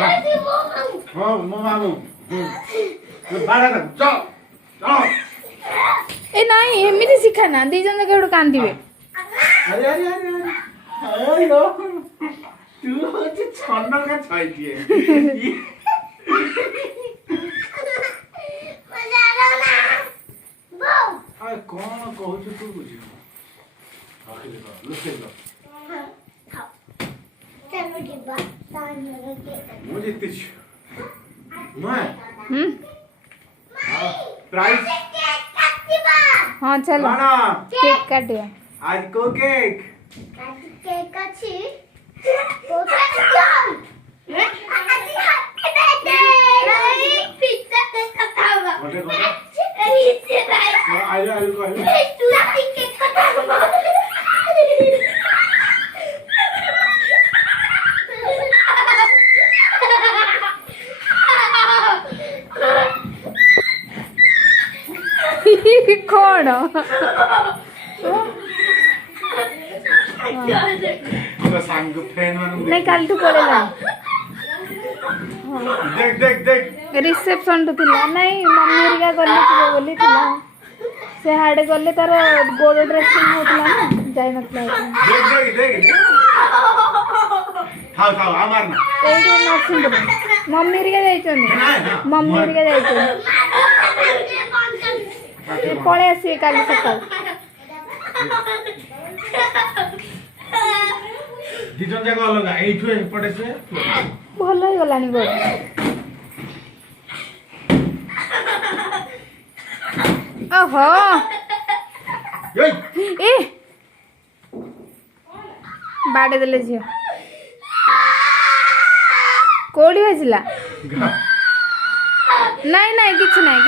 हां मो मामू बाड़ा कर चल चल ए नाही एमिति शिखा ना दी जन केडो कांदिबे अरे अरे अरे अरे लो तू होची छन्न का छाइतिए अरे कौन कहू तू बुझी आखिर का लुके लो मुझे तिच मैं प्राइस हां चलो माना केक काटिया आज को केक केक अछि को केक चल पिज्जा केक कटावा गोटे गोटे इसे भाई आइलो आइलो कहलो तू केक कटावा कौन तो संग फ्रेंड मानु नहीं काल तू पड़ेला देख देख देख रिसेप्शन तो थिला नहीं मम्मी रिका गले तो बोली थिला से हाडे गले तार गोड़ ड्रेसिंग होतला ना जाय नतला देख देख देख खाओ खाओ आमार ना ए नर्सिंग मम्मी रिका जाइछोनी मम्मी रिका जाइछोनी पळे आसी काली सकाळ दिजन जाको अलगा एठु पड़े से भल हो गलानी गोड़ ओहो ए ए बाडे देले झियो कोडी बजिला नहीं नहीं किछ नहीं